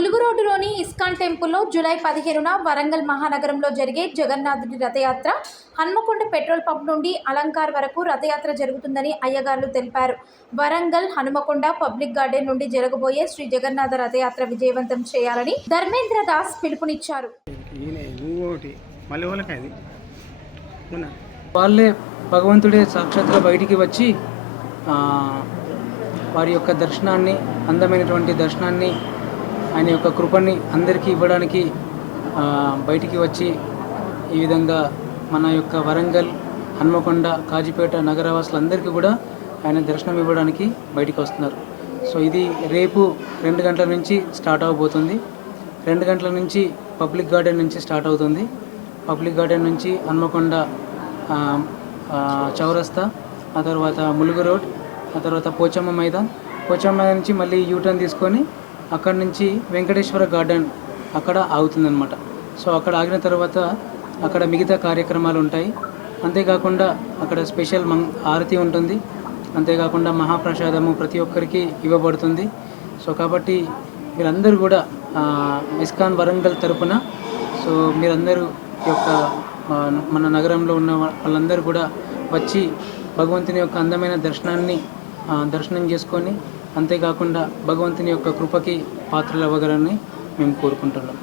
ములుగు రోడ్డులోని ఇస్కాన్ టెంపుల్లో జూలై 15న వరంగల్ మహానగరంలో జరిగే జగన్నాథుడి రథయాత్ర హన్మకొండ పెట్రోల్ పంప్ నుండి అలంకార్ వరకు రథయాత్ర జరుగుతుందని అయ్యగార్లు తెలిపారు. వరంగల్ హనుమకొండ పబ్లిక్ గార్డెన్ నుండి జరగబోయే శ్రీ జగన్నాథ రథయాత్ర విజయవంతం చేయాలని ధర్మేంద్ర దాస్ పిలుపునిచ్చారు. వాళ్ళే భగవంతుడే సాక్షాత్తుగా బయటికి వచ్చి వారి యొక్క దర్శనాన్ని, అందమైనటువంటి దర్శనాన్ని, ఆయన యొక్క కృపని అందరికీ ఇవ్వడానికి బయటికి వచ్చి ఈ విధంగా మన యొక్క వరంగల్, హన్మకొండ, కాజీపేట నగరవాసులందరికీ కూడా ఆయన దర్శనం ఇవ్వడానికి బయటికి వస్తున్నారు. సో ఇది రేపు 2 గంటల నుంచి స్టార్ట్ అవబోతుంది. 2 గంటల నుంచి పబ్లిక్ గార్డెన్ నుంచి స్టార్ట్ అవుతుంది. పబ్లిక్ గార్డెన్ నుంచి హన్మకొండ చౌరస్తా, ఆ తర్వాత ములుగు రోడ్, ఆ తర్వాత పోచమ్మ మైదాన్ నుంచి మళ్ళీ యూటర్న్ తీసుకొని అక్కడ నుంచి వెంకటేశ్వర గార్డెన్ అక్కడ ఆగుతుందన్నమాట. సో అక్కడ ఆగిన తర్వాత అక్కడ మిగతా కార్యక్రమాలు ఉంటాయి. అంతేకాకుండా అక్కడ స్పెషల్ ఆరతి ఉంటుంది. అంతేకాకుండా మహాప్రసాదము ప్రతి ఒక్కరికి ఇవ్వబడుతుంది. సో కాబట్టి మీరందరూ కూడా ఇస్కాన్ వరంగల్ తరపున సో మీరందరూ యొక్క మన నగరంలో ఉన్న వాళ్ళందరూ కూడా వచ్చి భగవంతుని యొక్క అందమైన దర్శనం చేసుకొని, అంతేకాకుండా భగవంతుని యొక్క కృపకి పాత్రలు అవ్వగలని మేము కోరుకుంటున్నాం.